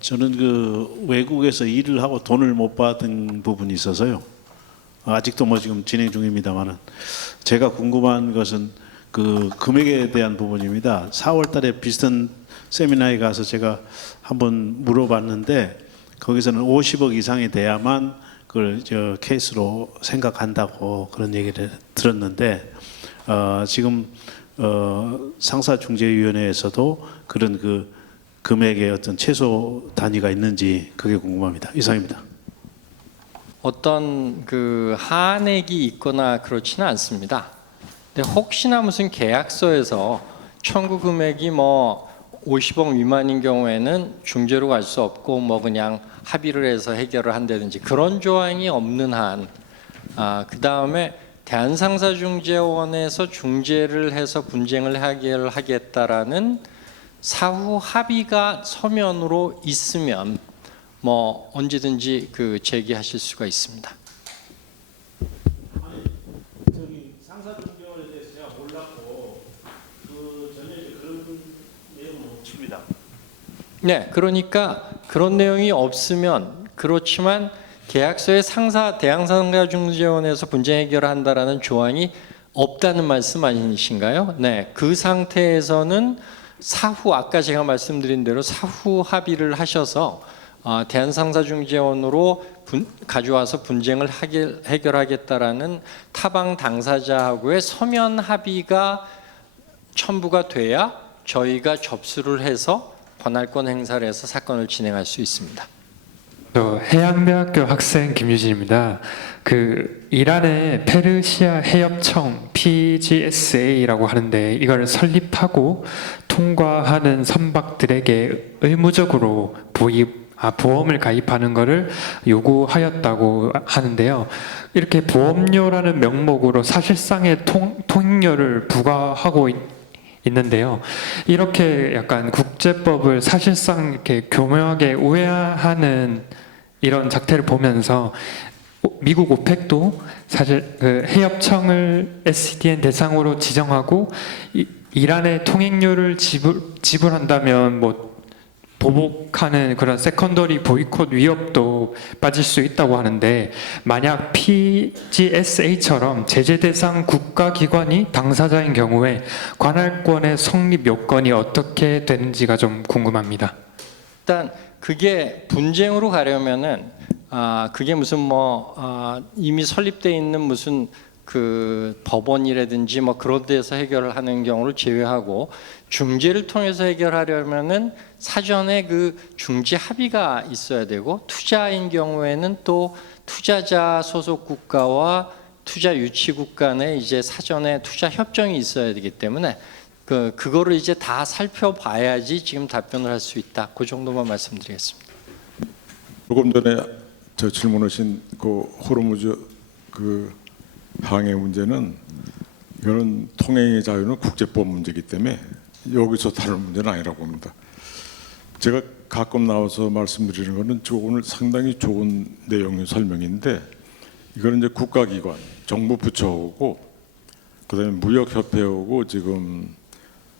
저는 그 외국에서 일을 하고 돈을 못 받은 부분이 있어서요. 아직도 뭐 지금 진행 중입니다만은 제가 궁금한 것은 그 금액에 대한 부분입니다. 4월 달에 비슷한 세미나에 가서 제가 한번 물어봤는데 거기서는 50억 이상이 돼야만 그걸 저 케이스로 생각한다고 그런 얘기를 들었는데 지금 상사중재위원회에서도 그런 그 금액의 어떤 최소 단위가 있는지 그게 궁금합니다. 이상입니다. 어떤 그 한액이 있거나 그렇지는 않습니다. 근데 혹시나 무슨 계약서에서 청구 금액이 뭐 50억 미만인 경우에는 중재로 갈 수 없고 뭐 그냥 합의를 해서 해결을 한다든지 그런 조항이 없는 한, 그 다음에 대한상사중재원에서 중재를 해서 분쟁을 해결하겠다라는 사후 합의가 서면으로 있으면 뭐 언제든지 그 제기하실 수가 있습니다. 저기 상사중재원에 대해서 제가 몰랐고 그 전혀 그런 내용은 없습니다. 네, 그러니까 그런 내용이 없으면 그렇지만 계약서에 대항상사중재원에서 분쟁 해결을 한다라는 조항이 없다는 말씀 아니신가요? 네, 그 상태에서는 사후 아까 제가 말씀드린 대로 사후 합의를 하셔서 대한상사중재원으로 가져와서 분쟁을 해결하겠다라는 타방 당사자하고의 서면 합의가 첨부가 돼야 저희가 접수를 해서 관할권 행사를 해서 사건을 진행할 수 있습니다. 해양대학교 학생 김유진입니다. 그 이란의 페르시아 해협청 PGSA라고 하는데 이걸 설립하고 통과하는 선박들에게 의무적으로 보험을 가입하는 것을 요구하였다고 하는데요. 이렇게 보험료라는 명목으로 사실상의 통행료를 부과하고 있는데요. 이렇게 약간 국제법을 사실상 이렇게 교묘하게 우회하는 이런 작태를 보면서 미국 오펙도 사실 그 해협청을 SCDN 대상으로 지정하고 이란의 통행료를 지불한다면 뭐 보복하는 그런 세컨더리 보이콧 위협도 빠질 수 있다고 하는데 만약 PGSA처럼 제재 대상 국가기관이 당사자인 경우에 관할권의 성립 요건이 어떻게 되는지가 좀 궁금합니다. 일단 그게 분쟁으로 가려면은 그게 무슨 이미 설립되어 있는 무슨 그 법원이라든지 뭐 그런 데서 해결을 하는 경우를 제외하고 중재를 통해서 해결하려면은 사전에 그 중재 합의가 있어야 되고 투자인 경우에는 또 투자자 소속 국가와 투자 유치 국가 간에 이제 사전에 투자 협정이 있어야 되기 때문에 그거를 이제 다 살펴봐야지 지금 답변을 할 수 있다. 그 정도만 말씀드리겠습니다. 조금 전에 저 질문하신 그 호르무즈 그 항해 문제는 이거는 통행의 자유는 국제법 문제이기 때문에 여기서 다룰 문제는 아니라고 봅니다. 제가 가끔 나와서 말씀드리는 거는 저 오늘 상당히 좋은 내용의 설명인데 이거는 이제 국가기관, 정부 부처하고 그다음에 무역협회하고 지금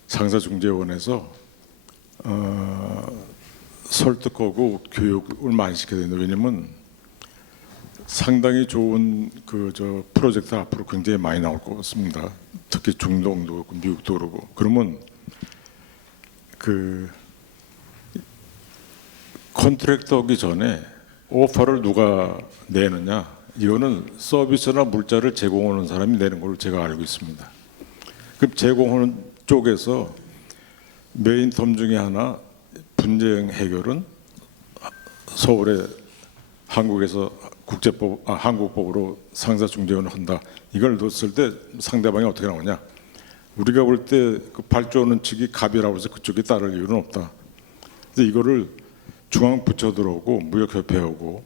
상사중재원에서 설득하고 교육을 많이 시켜야 된다. 왜냐면 상당히 좋은 저 프로젝트 앞으로 굉장히 많이 나올 것 같습니다. 특히 중동도 그렇고 미국도 그러고 그러면 그 컨트랙트 하기 전에 오퍼를 누가 내느냐 이거는 서비스나 물자를 제공하는 사람이 내는 걸로 제가 알고 있습니다. 그럼 제공하는 쪽에서 메인 텀 중에 하나 분쟁 해결은 서울에 한국에서 한국법으로 상사중재원을 한다. 이걸 뒀을 때 상대방이 어떻게 나오냐? 우리가 볼 때 그 발주하는 측이 갑이라고 해서 그쪽이 따를 이유는 없다. 그래서 이거를 중앙부처들하고 무역협회하고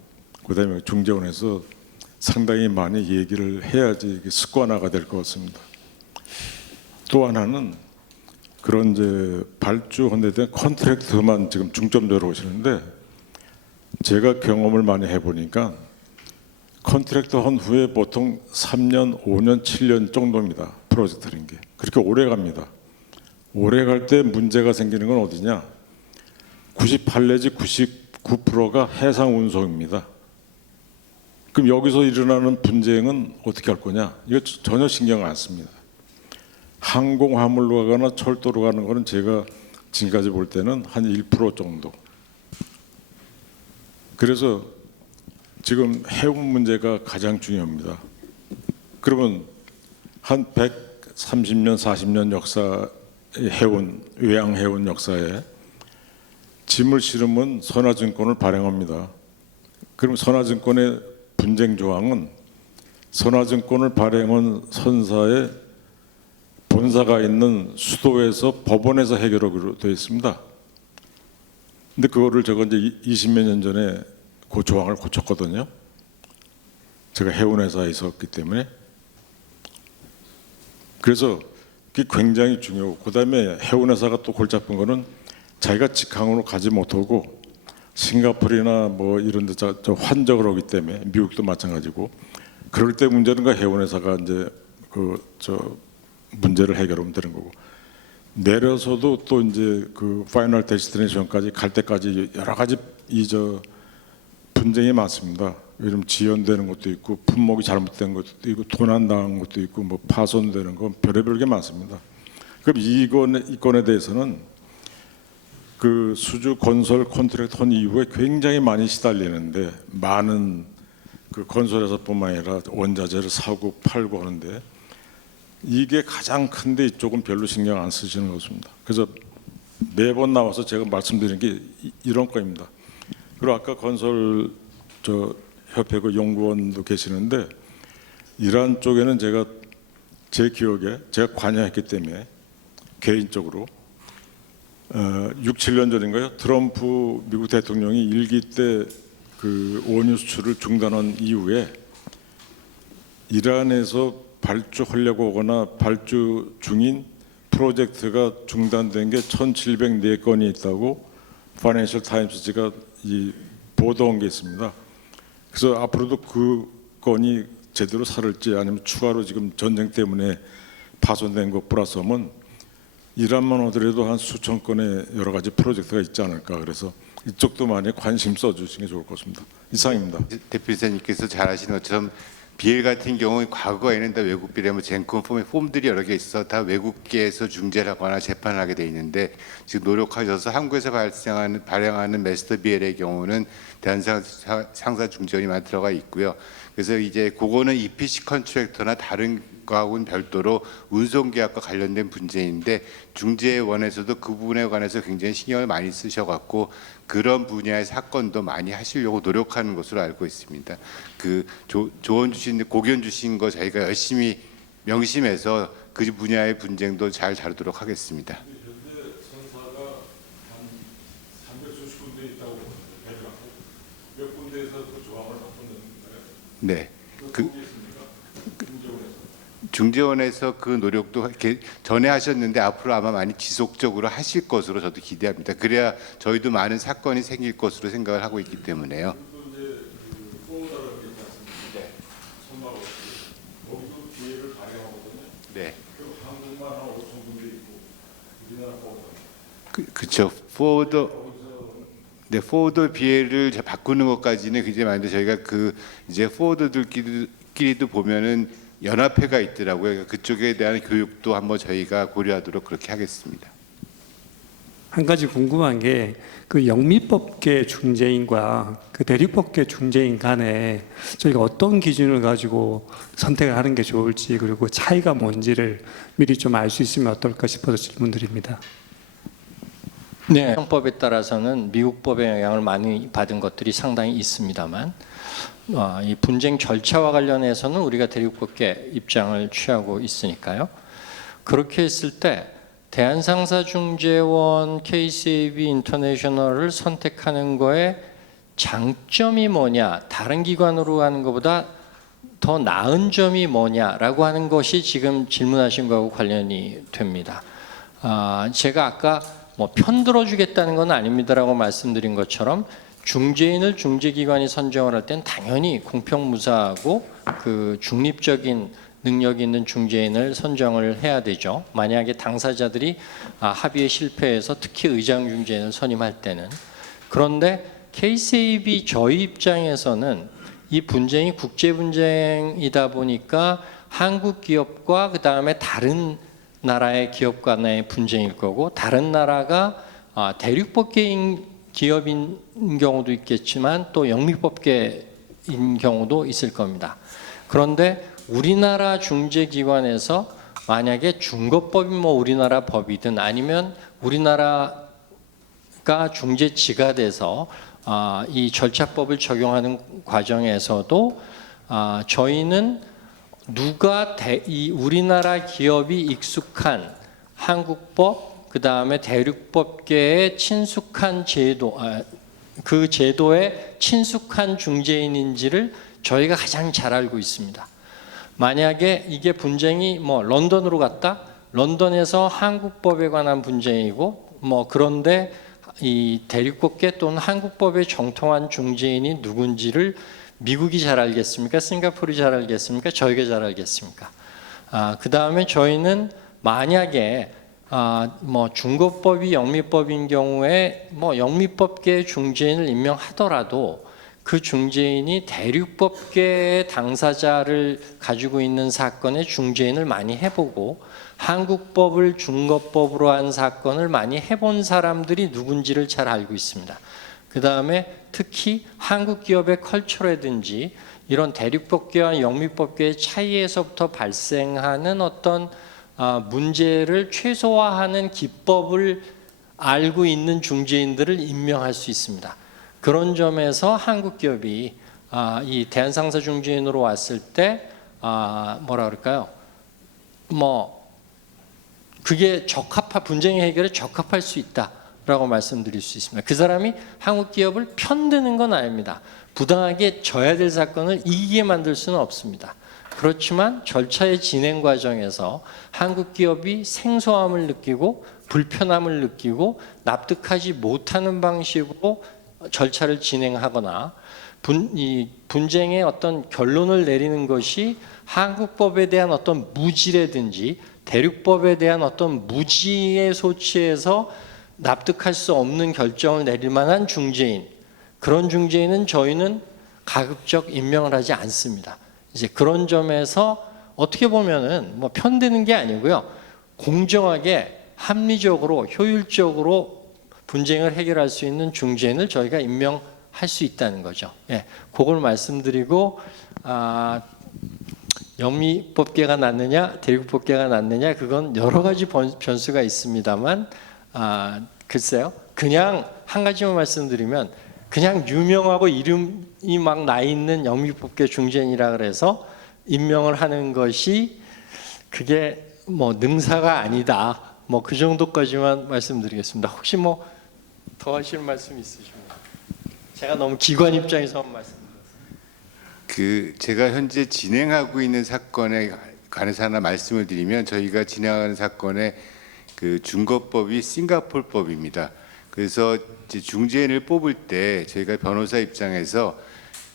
그다음에 중재원에서 상당히 많이 얘기를 해야지 이게 습관화가 될 것 같습니다. 또 하나는 그런 이제 발주한 데 대한 컨트랙트만 지금 중점적으로 오시는데 제가 경험을 많이 해보니까 컨트랙트 한 후에 보통 3년, 5년, 7년 정도입니다. 프로젝트라는 게. 그렇게 오래 갑니다. 오래 갈 때 문제가 생기는 건 어디냐? 98 내지 99%가 해상 운송입니다. 그럼 여기서 일어나는 분쟁은 어떻게 할 거냐? 이거 전혀 신경 안 씁니다. 항공 화물로 가거나 철도로 가는 거는 제가 지금까지 볼 때는 한 1% 정도. 그래서 지금 해운 문제가 가장 중요합니다. 그러면 한 130년, 40년 역사의 해운, 외양 해운 역사에 짐을 실으면 선화증권을 발행합니다. 그럼 선화증권의 분쟁 조항은 선화증권을 발행한 선사의 본사가 있는 수도에서 법원에서 해결하기로 되어 있습니다. 근데 그거를 제가 이제 20몇 년 전에 그 조항을 고쳤거든요. 제가 해운회사에 있었기 때문에. 그래서 그게 굉장히 중요하고, 그다음에 해운회사가 또 골치 아픈 거는 자기가 직항으로 가지 못하고 싱가포르나 뭐 이런 데 저 환적을 하기 때문에, 미국도 마찬가지고, 그럴 때 문제는 그 해운회사가 이제 문제를 해결하면 되는 거고, 내려서도 또 이제 그 파이널 데스티네이션까지 갈 때까지 여러 가지 분쟁이 많습니다. 요즘 지연되는 것도 있고, 품목이 잘못된 것도 있고, 도난당한 것도 있고, 뭐 파손되는 거 별의별 게 많습니다. 그럼 이 건에 대해서는 그 수주 건설 컨트랙트 한 이후에 굉장히 많이 시달리는데, 많은 그 건설회사뿐만 아니라 원자재를 사고 팔고 하는데, 이게 가장 큰데 이쪽은 별로 신경 안 쓰시는 것입니다. 그래서 매번 나와서 제가 말씀드리는 게 이런 거입니다. 그리고 아까 건설 협회 그 연구원도 계시는데, 이란 쪽에는 제 기억에 제가 관여했기 때문에 개인적으로 6, 7년 전인가요? 트럼프 미국 대통령이 일기 때 그 원유 수출을 중단한 이후에 이란에서 발주하려고 하거나 발주 중인 프로젝트가 중단된 게 1,704건이 있다고 파이낸셜 타임스가 보도한 게 있습니다. 그래서 앞으로도 그 건이 제대로 살을지, 아니면 추가로 지금 전쟁 때문에 파손된 것 플러스 하면 이란만 하더라도 한 수천 건의 여러 가지 프로젝트가 있지 않을까. 그래서 이쪽도 많이 관심 써주시는 게 좋을 것 같습니다. 이상입니다. 대표이사님께서 잘 아시는 것처럼 BL 같은 경우는 과거에는 다 외국 비례 젠컨 폼들이 여러 개 있어 다 외국계에서 중재를 하거나 재판을 하게 돼 있는데, 지금 노력하셔서 한국에서 발행하는 마스터 BL의 경우는 대한상사중재원이 많이 들어가 있고요. 그래서 이제 그거는 EPC 컨트랙터나 다른 거하고는 별도로 운송계약과 관련된 문제인데, 중재원에서도 그 부분에 관해서 굉장히 신경을 많이 쓰셔갖고 그런 분야의 사건도 많이 하시려고 노력하는 것으로 알고 있습니다. 그 조언 주신, 고견 주신 거 저희가 열심히 명심해서 그 분야의 분쟁도 잘 다루도록 하겠습니다. 네. 중재원에서 그 노력도 전에 하셨는데 앞으로 아마 많이 지속적으로 하실 것으로 저도 기대합니다. 그래야 저희도 많은 사건이 생길 것으로 생각을 하고 있기 때문에요. 네. 그렇죠. 포워더 비엘을 바꾸는 것까지는 굉장히 많은데, 저희가 이제 포워더들끼리도 보면은 연합회가 있더라고요. 그쪽에 대한 교육도 한번 저희가 고려하도록 그렇게 하겠습니다. 한 가지 궁금한 게, 그 영미법계 중재인과 그 대륙법계 중재인 간에 저희가 어떤 기준을 가지고 선택을 하는 게 좋을지, 그리고 차이가 뭔지를 미리 좀 알 수 있으면 어떨까 싶어서 질문드립니다. 네, 형법에 따라서는 미국 법의 영향을 많이 받은 것들이 상당히 있습니다만, 이 분쟁 절차와 관련해서는 우리가 대륙법계 입장을 취하고 있으니까요. 그렇게 했을 때 대한상사중재원 KCAB 인터내셔널을 선택하는 거에 장점이 뭐냐, 다른 기관으로 하는 것보다 더 나은 점이 뭐냐라고 하는 것이 지금 질문하신 거하고 관련이 됩니다. 제가 아까 편들어 주겠다는 건 아닙니다라고 말씀드린 것처럼, 중재인을 중재기관이 선정을 할 땐 당연히 공평무사하고 그 중립적인 능력 있는 중재인을 선정을 해야 되죠. 만약에 당사자들이 합의에 실패해서 특히 의장 중재인을 선임할 때는. 그런데 KCAB 저희 입장에서는 이 분쟁이 국제 분쟁이다 보니까 한국 기업과 그 다음에 다른 나라의 기업 간의 분쟁일 거고, 다른 나라가 대륙법계인 기업인 경우도 있겠지만 또 영미법계인 경우도 있을 겁니다. 그런데 우리나라 중재기관에서 만약에 중거법이 뭐 우리나라 법이든 아니면 우리나라가 중재지가 돼서 이 절차법을 적용하는 과정에서도 저희는 누가 이 우리나라 기업이 익숙한 한국법, 그 다음에 대륙법계에 친숙한 제도, 그 제도에 친숙한 중재인인지를 저희가 가장 잘 알고 있습니다. 만약에 이게 분쟁이 뭐 런던으로 갔다, 런던에서 한국법에 관한 분쟁이고, 뭐 그런데 이 대륙법계 또는 한국법에 정통한 중재인이 누군지를 미국이 잘 알겠습니까? 싱가포르이 잘 알겠습니까? 저희가 잘 알겠습니까? 그 다음에 저희는 만약에 뭐 중거법이 영미법인 경우에 뭐 영미법계 중재인을 임명하더라도 그 중재인이 대륙법계의 당사자를 가지고 있는 사건의 중재인을 많이 해보고 한국법을 중거법으로 한 사건을 많이 해본 사람들이 누군지를 잘 알고 있습니다. 그 다음에 특히 한국 기업의 컬처라든지 이런 대륙법계와 영미법계의 차이에서부터 발생하는 어떤 문제를 최소화하는 기법을 알고 있는 중재인들을 임명할 수 있습니다. 그런 점에서 한국 기업이 이 대한상사 중재인으로 왔을 때 뭐라 그럴까요? 뭐 그게 분쟁 해결에 적합할 수 있다라고 말씀드릴 수 있습니다. 그 사람이 한국 기업을 편드는 건 아닙니다. 부당하게 져야 될 사건을 이기게 만들 수는 없습니다. 그렇지만 절차의 진행 과정에서 한국 기업이 생소함을 느끼고 불편함을 느끼고 납득하지 못하는 방식으로 절차를 진행하거나 이 분쟁의 어떤 결론을 내리는 것이 한국법에 대한 어떤 무지라든지 대륙법에 대한 어떤 무지의 소치에서 납득할 수 없는 결정을 내릴 만한 중재인, 그런 중재인은 저희는 가급적 임명을 하지 않습니다. 이제 그런 점에서 어떻게 보면은 뭐 편드는 게 아니고요, 공정하게 합리적으로 효율적으로 분쟁을 해결할 수 있는 중재인을 저희가 임명할 수 있다는 거죠. 예, 그걸 말씀드리고 영미법계가 낫느냐 대륙법계가 낫느냐 그건 여러 가지 변수가 있습니다만 글쎄요, 그냥 한 가지만 말씀드리면 그냥 유명하고 이름이 막 나 있는 영미법계 중재인이라 그래서 임명을 하는 것이 그게 뭐 능사가 아니다, 뭐 그 정도까지만 말씀드리겠습니다. 혹시 뭐 더 하실 말씀 있으십니까? 제가 너무 기관 입장에서만 말씀드렸습니다. 제가 현재 진행하고 있는 사건에 관해서 하나 말씀을 드리면, 저희가 진행하는 사건의 그 중거법이 싱가포르법입니다. 그래서 이제 중재인을 뽑을 때 저희가 변호사 입장에서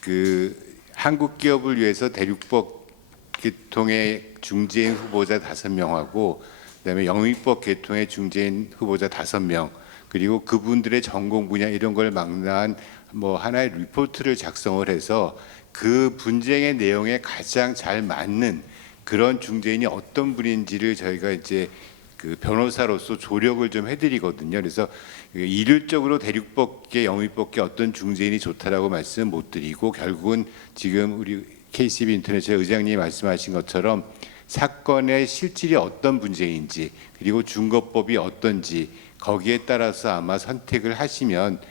그 한국 기업을 위해서 대륙법 계통의 중재인 후보자 5명하고 그다음에 영미법 계통의 중재인 후보자 5명, 그리고 그분들의 전공 분야 이런 걸 망라한 뭐 하나의 리포트를 작성을 해서 그 분쟁의 내용에 가장 잘 맞는 그런 중재인이 어떤 분인지를 저희가 이제 그 변호사로서 조력을 좀 해드리거든요. 그래서 일률적으로 대륙법계, 영미법계 어떤 중재인이 좋다라고 말씀 못 드리고, 결국은 지금 우리 KCB 인터내셔널 의장님이 말씀하신 것처럼 사건의 실질이 어떤 분쟁인지, 그리고 중거법이 어떤지 거기에 따라서 아마 선택을 하시면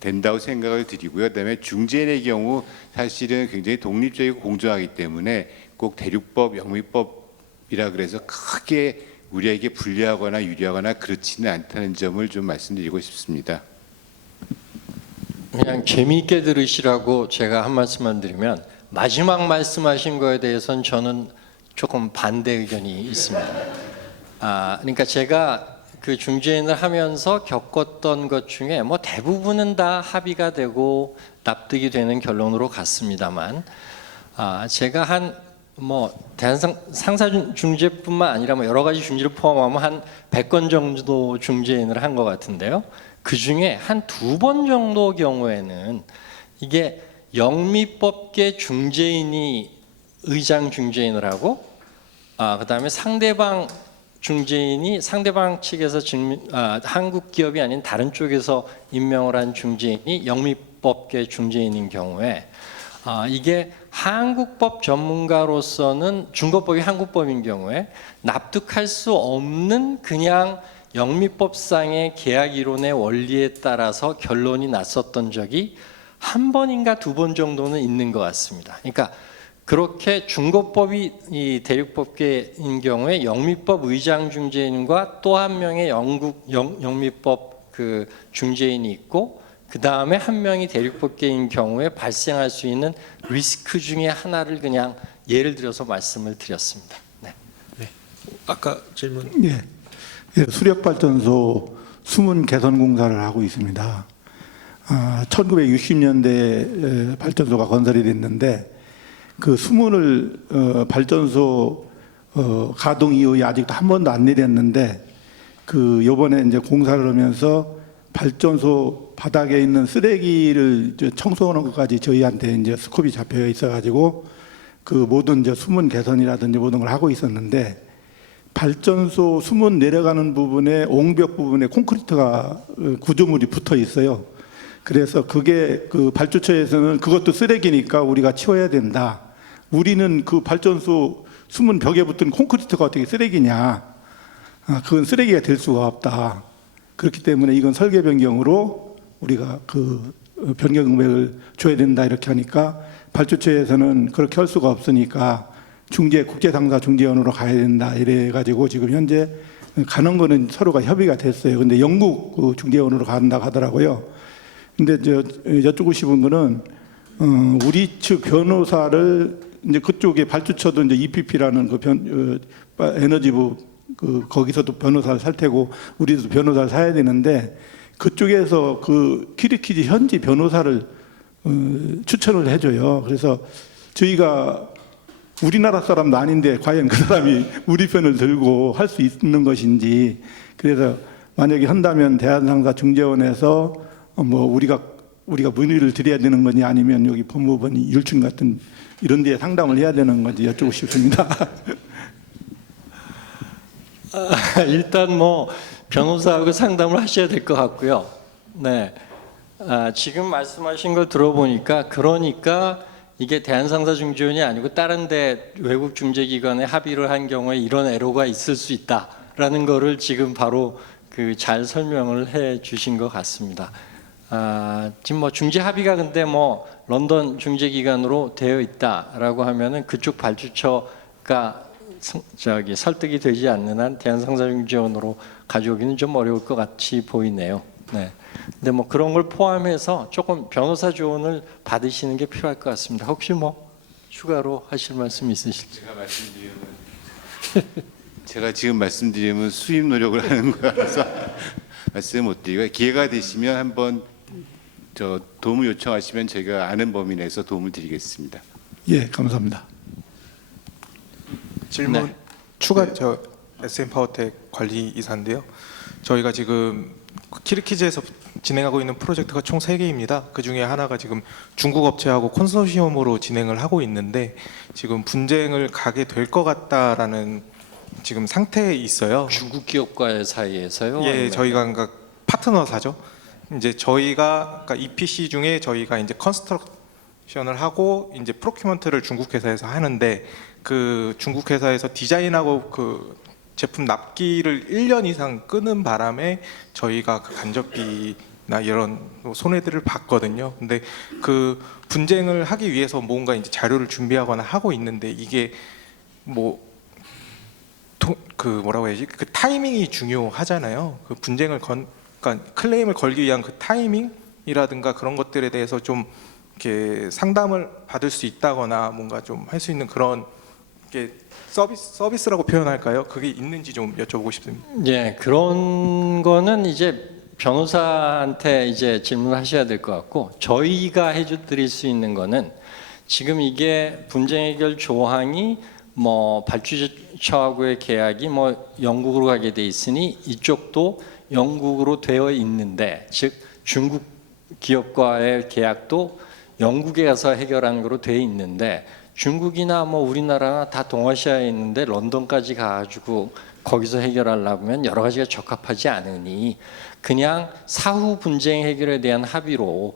된다고 생각을 드리고요. 그다음에 중재인의 경우 사실은 굉장히 독립적이고 공정하기 때문에 꼭 대륙법, 영미법이라 그래서 크게 우리에게 불리하거나 유리하거나 그렇지는 않다는 점을 좀 말씀드리고 싶습니다. 그냥 재미있게 들으시라고 제가 한 말씀만 드리면, 마지막 말씀하신 거에 대해서는 저는 조금 반대 의견이 있습니다. 그러니까 제가 그 중재인을 하면서 겪었던 것 중에 뭐 대부분은 다 합의가 되고 납득이 되는 결론으로 갔습니다만, 제가 한 뭐 상사중재뿐만 아니라 뭐 여러 가지 중재를 포함하면 한 100건 정도 중재인을 한 것 같은데요. 그 중에 한 2번 정도 경우에는 이게 영미법계 중재인이 의장 중재인을 하고, 그다음에 상대방 중재인이 상대방 측에서 한국 기업이 아닌 다른 쪽에서 임명을 한 중재인이 영미법계 중재인인 경우에, 이게 한국법 전문가로서는 중거법이 한국법인 경우에 납득할 수 없는 그냥 영미법상의 계약 이론의 원리에 따라서 결론이 났었던 적이 한 번인가 2번 정도는 있는 것 같습니다. 그러니까 그렇게 중거법이 이 대륙법계인 경우에 영미법 의장 중재인과 또 한 명의 영미법 그 중재인이 있고, 그 다음에 한 명이 대륙법계인 경우에 발생할 수 있는 리스크 중에 하나를 그냥 예를 들어서 말씀을 드렸습니다. 네. 아까 질문. 예. 수력발전소 수문 개선 공사를 하고 있습니다. 1960년대 발전소가 건설이 됐는데 그 수문을 발전소 가동 이후에 아직도 한 번도 안 내렸는데 그 요번에 이제 공사를 하면서 발전소 바닥에 있는 쓰레기를 이제 청소하는 것까지 저희한테 이제 스콥이 잡혀 있어가지고 그 모든 이제 수문 개선이라든지 모든 걸 하고 있었는데 발전소 수문 내려가는 부분에 옹벽 부분에 콘크리트가 구조물이 붙어 있어요. 그래서 그게 그 발주처에서는 그것도 쓰레기니까 우리가 치워야 된다. 우리는 그 발전소 수문 벽에 붙은 콘크리트가 어떻게 쓰레기냐? 그건 쓰레기가 될 수가 없다. 그렇기 때문에 이건 설계 변경으로 우리가 그 변경 금액을 줘야 된다 이렇게 하니까 발주처에서는 그렇게 할 수가 없으니까 국제상사 중재원으로 가야 된다 이래 가지고 지금 현재 가는 거는 서로가 협의가 됐어요. 근데 영국 그 중재원으로 간다고 하더라고요. 근데 여쭙고 싶은 거는 우리 측 변호사를 이제 그쪽에 발주처도 이제 EPP라는 그 에너지부 거기서도 변호사를 살 테고 우리도 변호사를 사야 되는데 그쪽에서 그 키르키즈 현지 변호사를 추천을 해줘요. 그래서 저희가 우리나라 사람도 아닌데 과연 그 사람이 우리 편을 들고 할 수 있는 것인지, 그래서 만약에 한다면 대한상사 중재원에서 뭐 우리가 문의를 드려야 되는 거니 아니면 여기 법무부니 율충 같은 이런 데에 상담을 해야 되는 건지 여쭙고 싶습니다. 일단 뭐 변호사하고 상담을 하셔야 될 것 같고요. 네, 지금 말씀하신 걸 들어보니까 그러니까 이게 대한상사중재원이 아니고 다른 데 외국 중재기관에 합의를 한 경우에 이런 애로가 있을 수 있다라는 거를 지금 바로 그 잘 설명을 해 주신 것 같습니다. 지금 뭐 중재 합의가 근데 뭐 런던 중재기관으로 되어 있다라고 하면은 그쪽 발주처가 설득이 되지 않는 한 대한상사중재원으로 가져오기는 좀 어려울 것 같이 보이네요. 네. 근데 뭐 그런 걸 포함해서 조금 변호사 조언을 받으시는 게 필요할 것 같습니다. 혹시 뭐 추가로 하실 말씀 있으실지? 제가 지금 말씀드리면 수입 노력을 하는 거라서 말씀 못 드리고 기회가 되시면 한번 도움을 요청하시면 제가 아는 범위 내에서 도움을 드리겠습니다. 예, 감사합니다. 질문. 네. 추가 SM 파워텍 관리 이사인데요. 저희가 지금 키르키즈에서 진행하고 있는 프로젝트가 총 3개입니다. 그 중에 하나가 지금 중국 업체하고 컨소시엄으로 진행을 하고 있는데 지금 분쟁을 가게 될 것 같다라는 지금 상태에 있어요. 중국 기업과의 사이에서요? 예, 아니면? 저희가 그러니까 파트너사죠. 이제 저희가 그러니까 EPC 중에 저희가 이제 컨스트럭션을 하고 이제 프로큐먼트를 중국 회사에서 하는데 그 중국 회사에서 디자인하고 그 제품 납기를 1년 이상 끄는 바람에 저희가 그 간접비나 이런 손해들을 봤거든요. 근데 그 분쟁을 하기 위해서 뭔가 이제 자료를 준비하거나 하고 있는데 이게 뭐 그 뭐라고 해야지? 그 타이밍이 중요하잖아요. 그 분쟁을 그러니까 클레임을 걸기 위한 그 타이밍이라든가 그런 것들에 대해서 좀 이렇게 상담을 받을 수 있다거나 뭔가 좀 할 수 있는 그런 게 서비스라고 표현할까요? 그게 있는지 좀 여쭤보고 싶습니다. 예, 그런 거는 이제 변호사한테 이제 질문을 하셔야 될 것 같고 저희가 해드릴 수 있는 거는 지금 이게 분쟁 해결 조항이 뭐 발주처하고의 계약이 뭐 영국으로 가게 돼 있으니 이쪽도 영국으로 되어 있는데, 즉 중국 기업과의 계약도 영국에 가서 해결하는 거로 되어 있는데, 중국이나 뭐 우리나라나 다 동아시아에 있는데 런던까지 가가지고 거기서 해결하려면 여러 가지가 적합하지 않으니 그냥 사후 분쟁 해결에 대한 합의로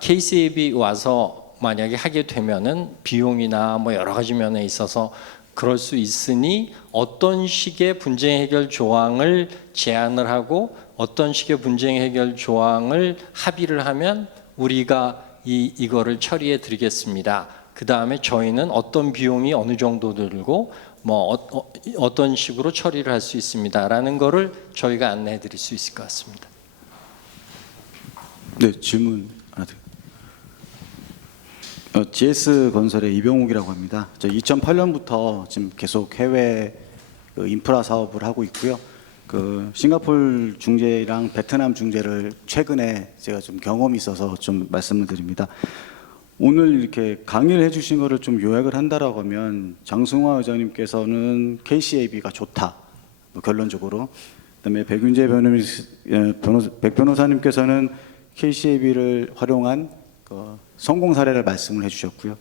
KCAB 와서 만약에 하게 되면은 비용이나 뭐 여러 가지 면에 있어서 그럴 수 있으니 어떤 식의 분쟁 해결 조항을 제안을 하고 어떤 식의 분쟁 해결 조항을 합의를 하면 우리가 이거를 처리해 드리겠습니다. 그 다음에 저희는 어떤 비용이 어느 정도 들고 뭐 어떤 식으로 처리를 할 수 있습니다라는 거를 저희가 안내해 드릴 수 있을 것 같습니다. 네, 질문 하나 드릴게요. GS건설의 이병욱이라고 합니다. 저 2008년부터 지금 계속 해외 인프라 사업을 하고 있고요. 그 싱가포르 중재랑 베트남 중재를 최근에 제가 좀 경험이 있어서 좀 말씀을 드립니다. 오늘 이렇게 강의를 해주신 거를 좀 요약을 한다라고 하면 장승화 의장님께서는 KCAB가 좋다, 뭐 결론적으로. 그다음에 백윤재 백 변호사님께서는 KCAB를 활용한 성공 사례를 말씀을 해주셨고요.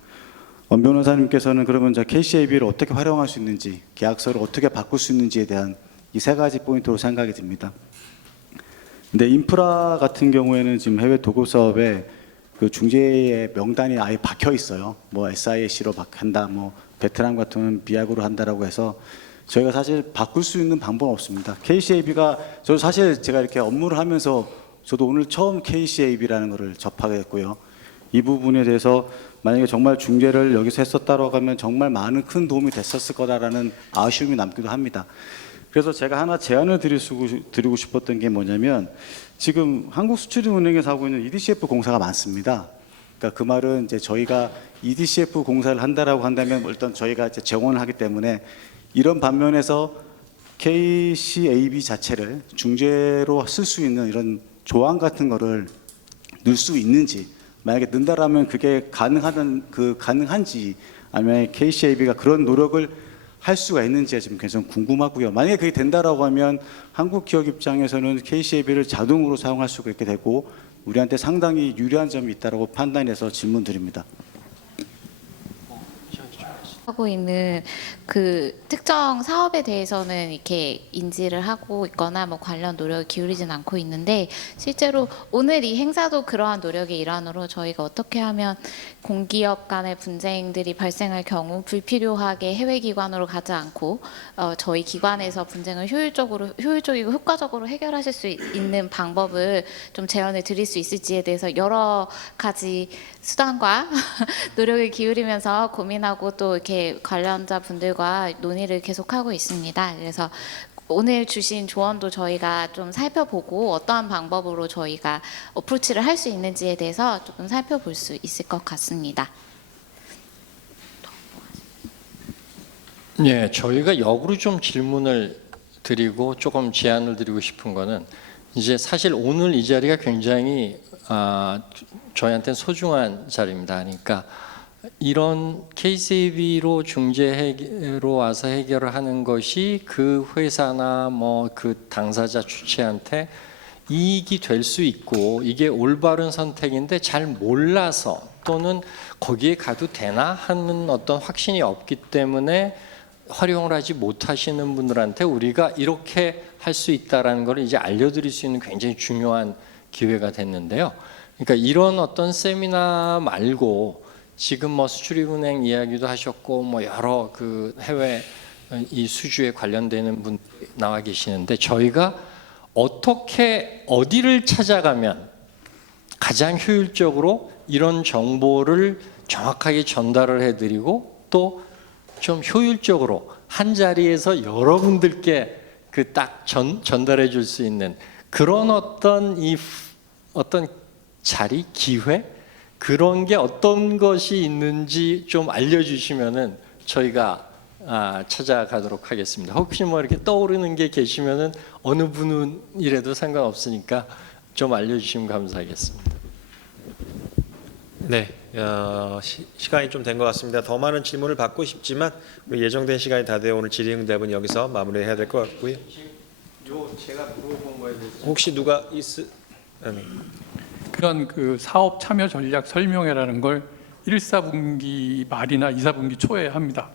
원 변호사님께서는 그러면 KCAB를 어떻게 활용할 수 있는지, 계약서를 어떻게 바꿀 수 있는지에 대한 이 세 가지 포인트로 생각이 듭니다. 근데 인프라 같은 경우에는 지금 해외 도급 사업에 그 중재의 명단이 아예 박혀 있어요. 뭐 SIAC로 한다, 뭐 베트남 같은 경우는 비약으로 한다라고 해서 저희가 사실 바꿀 수 있는 방법은 없습니다. KCAB가 저도 사실 제가 이렇게 업무를 하면서 저도 오늘 처음 KCAB라는 것을 접하게 됐고요. 이 부분에 대해서 만약에 정말 중재를 여기서 했었다고 하면 정말 많은 큰 도움이 됐었을 거다라는 아쉬움이 남기도 합니다. 그래서 제가 하나 제안을 드리고 싶었던 게 뭐냐면 지금 한국수출은행에서 하고 있는 EDCF 공사가 많습니다. 그러니까 그 말은 이제 저희가 EDCF 공사를 한다라고 한다면 일단 저희가 이제 재원을 하기 때문에 이런 반면에서 KCAB 자체를 중재로 쓸 수 있는 이런 조항 같은 거를 넣을 수 있는지, 만약에 넣는다라면 그게 가능한지, 아니면 KCAB가 그런 노력을 할 수가 있는지가 지금 굉장히 궁금하고요. 만약에 그게 된다라고 하면 한국 기업 입장에서는 KCAB를 자동으로 사용할 수가 있게 되고 우리한테 상당히 유리한 점이 있다라고 판단해서 질문 드립니다. 하고 있는 그 특정 사업에 대해서는 이렇게 인지를 하고 있거나 뭐 관련 노력을 기울이진 않고 있는데, 실제로 오늘 이 행사도 그러한 노력의 일환으로 저희가 어떻게 하면 공기업 간의 분쟁들이 발생할 경우 불필요하게 해외 기관으로 가지 않고 저희 기관에서 분쟁을 효율적이고 효과적으로 해결하실 수 있는 방법을 좀 제안을 드릴 수 있을지에 대해서 여러 가지 수단과 노력을 기울이면서 고민하고 또 이렇게 관련자 분들과 논의를 계속하고 있습니다. 그래서 오늘 주신 조언도 저희가 좀 살펴보고 어떠한 방법으로 저희가 어프로치를 할 수 있는지에 대해서 조금 살펴볼 수 있을 것 같습니다. 네, 저희가 역으로 좀 질문을 드리고 조금 제안을 드리고 싶은 거는, 이제 사실 오늘 이 자리가 굉장히 저희한테는 소중한 자리입니다. 그러니까 이런 KCAB로 중재로 와서 해결을 하는 것이 그 회사나 뭐 그 당사자 주체한테 이익이 될 수 있고 이게 올바른 선택인데 잘 몰라서 또는 거기에 가도 되나 하는 어떤 확신이 없기 때문에 활용을 하지 못하시는 분들한테 우리가 이렇게 할 수 있다라는 걸 이제 알려드릴 수 있는 굉장히 중요한 기회가 됐는데요. 그러니까 이런 어떤 세미나 말고 지금 뭐 수출입은행 이야기도 하셨고 뭐 여러 그 해외 이 수주에 관련되는 분 나와 계시는데, 저희가 어떻게 어디를 찾아가면 가장 효율적으로 이런 정보를 정확하게 전달을 해드리고 또 좀 효율적으로 한 자리에서 여러분들께 그 딱 전달해 줄 수 있는 그런 어떤 어떤 자리, 기회, 그런 게 어떤 것이 있는지 좀 알려주시면은 저희가 찾아가도록 하겠습니다. 혹시 뭐 이렇게 떠오르는 게 계시면은 어느 분이라도 상관없으니까 좀 알려주시면 감사하겠습니다. 네, 시간이 좀 된 것 같습니다. 더 많은 질문을 받고 싶지만 우리 예정된 시간이 다 되어 오늘 질의응답은 여기서 마무리해야 될 것 같고요. 제가 물어본 거에 대해서 혹시 누가 네. 그런 그 사업 참여 전략 설명회라는 걸 1사분기 말이나 2사분기 초에 합니다.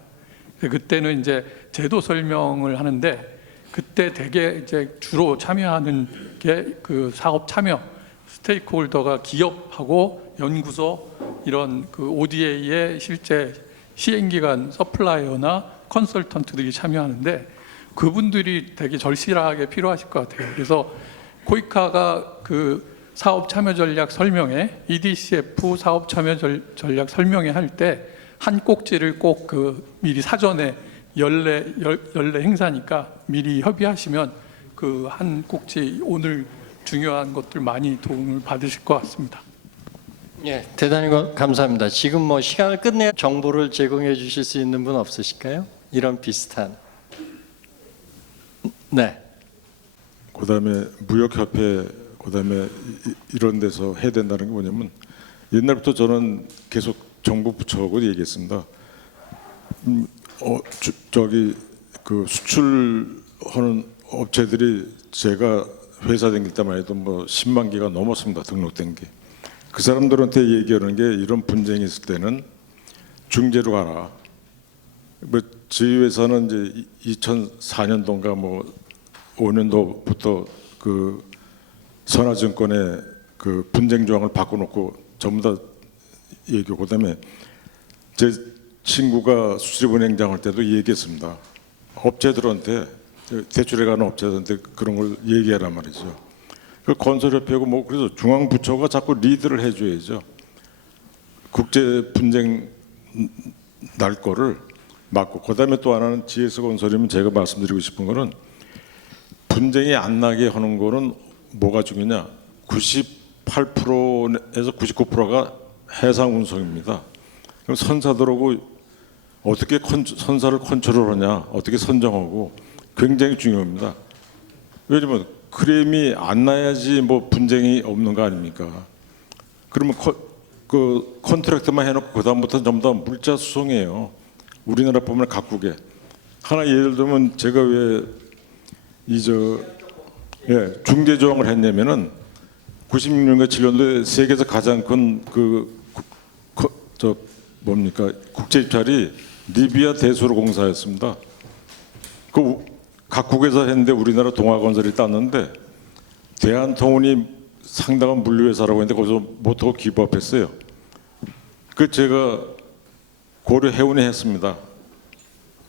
그때는 이제 제도 설명을 하는데 그때 대개 이제 주로 참여하는 게 그 사업 참여 스테이크홀더가 기업하고 연구소 이런 그 ODA의 실제 시행기관 서플라이어나 컨설턴트들이 참여하는데 그분들이 되게 절실하게 필요하실 것 같아요. 그래서 코이카가 그 사업 참여 전략 설명회, EDCF 사업 참여 전략 설명회 할 때 한 꼭지를 꼭 그 미리 사전에 연례 행사니까 미리 협의하시면 그 한 꼭지 오늘 중요한 것들 많이 도움을 받으실 것 같습니다. 예, 대단히 감사합니다. 지금 뭐 시간을 끝내 정보를 제공해 주실 수 있는 분 없으실까요? 이런 비슷한. 네. 그다음에 무역협회 그다음에 이런 데서 해야 된다는 게 뭐냐면 옛날부터 저는 계속 정부 부처하고 얘기했습니다. 저기 그 수출하는 업체들이 제가 회사 다닐 때만 해도 뭐 10만 개가 넘었습니다. 등록된 게. 그 사람들한테 얘기하는 게 이런 분쟁이 있을 때는 중재로 가라. 뭐 저희 회사는 이제 2004년도인가 뭐 5년도부터 그 선화증권에 그 분쟁 조항을 바꿔놓고 전부 다 얘기하고 그다음에 제 친구가 수출입은행장 할 때도 얘기했습니다. 업체들한테 대출해 가는 업체들한테 그런 걸 얘기하란 말이죠. 그 건설협회고 뭐 그래서 중앙부처가 자꾸 리드를 해줘야죠. 국제 분쟁 날 거를 막고 그다음에 또 하나는 GS건설이면 제가 말씀드리고 싶은 거는 분쟁이 안 나게 하는 거는 뭐가 중요냐? 98%에서 99%가 해상 운송입니다. 그럼 선사들하고 어떻게 선사를 컨트롤하냐, 어떻게 선정하고 굉장히 중요합니다. 왜냐면 크레임이 안 나야지 뭐 분쟁이 없는 거 아닙니까? 그러면 그 컨트랙트만 해놓고 그 다음부터 전부 다 물자 수송이에요. 우리나라 보면 각국에 하나 예를 들면 제가 왜 중재 조항을 했냐면은 96년과 7년도에 세계에서 가장 큰 국제 입찰이 리비아 대수로 공사였습니다. 그 각국에서 했는데 우리나라 동아건설이 땄는데 대한통운이 상당한 물류회사라고 했는데 거기서 못하고 기부합했어요. 그 제가 고려 해운에 했습니다.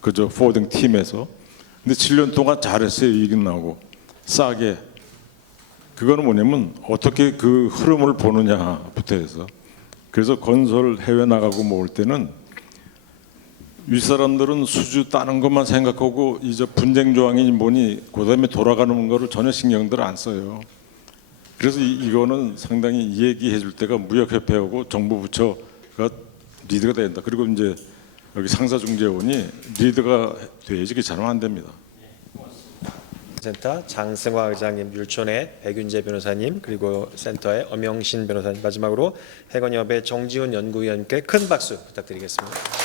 그저 포딩 팀에서. 근데 7년 동안 잘했어요. 이익 나오고 싸게. 그거는 뭐냐면 어떻게 그 흐름을 보느냐부터 해서. 그래서 건설 해외 나가고 뭐 올 때는 윗사람들은 수주 따는 것만 생각하고 이제 분쟁 조항이 뭐니 그다음에 돌아가는 거를 전혀 신경들 안 써요. 그래서 이거는 상당히 얘기해 줄 때가 무역협회하고 정부 부처가 리드가 된다. 그리고 이제 여기 상사중재원이 리드가 돼야지 잘하면 안 됩니다. 센터 장승화 의장님, 율촌의 백윤재 변호사님, 그리고 센터의 엄영신 변호사님, 마지막으로 해건협의 정지훈 연구위원께 큰 박수 부탁드리겠습니다.